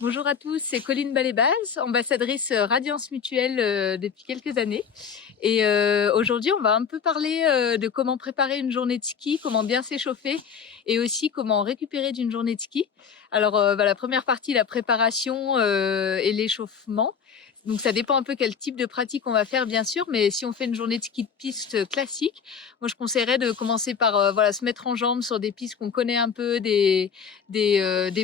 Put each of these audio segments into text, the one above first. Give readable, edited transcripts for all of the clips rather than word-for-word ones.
Bonjour à tous, c'est Colline Balébaz, ambassadrice Radiance Mutuelle depuis quelques années. Et aujourd'hui, on va un peu parler de comment préparer une journée de ski, comment bien s'échauffer et aussi comment récupérer d'une journée de ski. Alors, la première partie, la préparation et l'échauffement. Donc, ça dépend un peu quel type de pratique on va faire, bien sûr, mais si on fait une journée de ski de piste classique, moi, je conseillerais de commencer par se mettre en jambes sur des pistes qu'on connaît un peu, des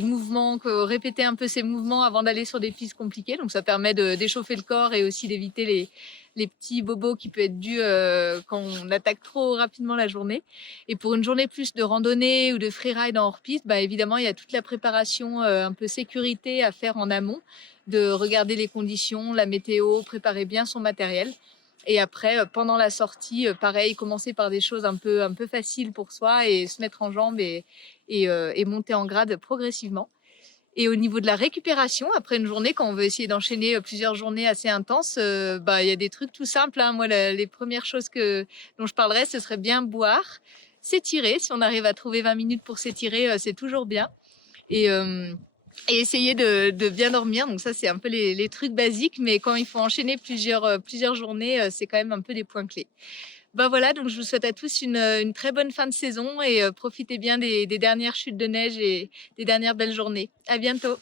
mouvements, répéter un peu ces mouvements avant d'aller sur des pistes compliquées. Donc, ça permet d'échauffer le corps et aussi d'éviter les petits bobos qui peuvent être dus quand on attaque trop rapidement la journée. Et pour une journée plus de randonnée ou de freeride en hors-piste, évidemment, il y a toute la préparation un peu sécurité à faire en amont, de regarder les conditions, la météo, préparer bien son matériel. Et après, pendant la sortie, pareil, commencer par des choses un peu faciles pour soi et se mettre en jambes et monter en grade progressivement. Et au niveau de la récupération, après une journée, quand on veut essayer d'enchaîner plusieurs journées assez intenses, il y a des trucs tout simples, hein. Moi, les premières choses dont je parlerais, ce serait bien boire, s'étirer. Si on arrive à trouver 20 minutes pour s'étirer, c'est toujours bien. Et, euh, et essayer de bien dormir. Donc ça, c'est un peu les trucs basiques, mais quand il faut enchaîner plusieurs journées, c'est quand même un peu des points clés. Voilà, donc je vous souhaite à tous une très bonne fin de saison et profitez bien des dernières chutes de neige et des dernières belles journées. À bientôt.